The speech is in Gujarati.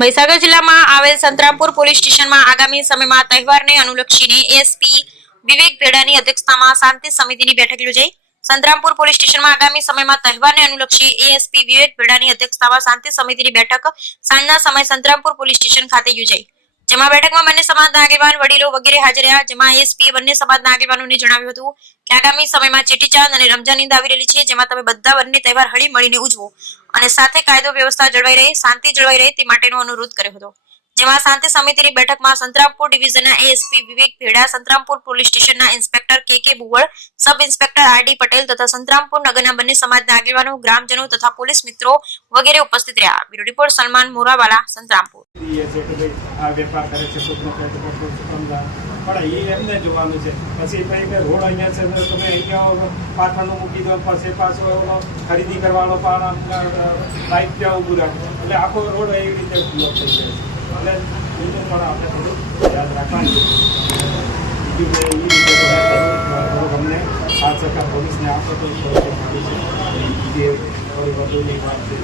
મહીસાગર જિલ્લામાં આવેલ સંતરામપુર પોલીસ સ્ટેશનમાં આગામી સમયમાં તહેવારને અનુલક્ષીને એસપી વિવેક ભેડાની અધ્યક્ષતામાં શાંતિ સમિતિની બેઠક યોજાઈ. સંતરામપુર પોલીસ સ્ટેશનમાં આગામી સમયમાં તહેવારને અનુલક્ષી એએસપી વિવેક ભેડાની અધ્યક્ષતામાં શાંતિ સમિતિની બેઠક સાંજના સમયે સંતરામપુર પોલીસ સ્ટેશન ખાતે યોજાઈ. જેમાં બેઠકમાં બંને સમાજના આગેવાન, વડીલો વગેરે હાજર રહ્યા. જેમાં એસપી બંને સમાજના આગેવાનોને જણાવ્યું હતું કે આગામી સમયમાં ચેટીચાંદ અને રમજાન ઈદ આવી રહેલી છે, જેમાં તમે બધા બંને તહેવાર હળી મળીને ઉજવો અને સાથે કાયદો વ્યવસ્થા જળવાઈ રહે, શાંતિ જળવાઈ રહે તે માટેનો અનુરોધ કર્યો હતો. જેમાં શાંતિ સમિતિની બેઠકમાં સંતરામપુર ડિવિઝનના એએસપી વિવેક ભેડા, સંતરામપુર પોલીસ સ્ટેશનના inspector K K Buval sub inspector R D Patel તથા સંતરામપુર નગરના બંને સમાજના આગેવાનો, ગ્રામજનો તથા પોલીસ મિત્રો વગેરે ઉપસ્થિત રહ્યા. Bureau report Salman Morawala, Santrampur. ભાઈ આ વેપાર કરે છે કોઈકનો પેટ ચુકંદા પણ એ એમને જોવાનું છે. પછી ભાઈ મેં રોડ અહીંયા છે તમે અહીંયા પાછળનું મૂકી દો, પછી પાછો ખરીદી કરવાનો પણ બાઇક ત્યાં ઊભું રાખો. એટલે આખો રોડ એવી રીતે બ્લોક થઈ જાય એટલે બીજું પણ આપણે થોડું યાદ રાખવાનું બીજું એ રીતે અમને સાત સરકાર પોલીસને આપો તો થોડી વધુની વાત છે.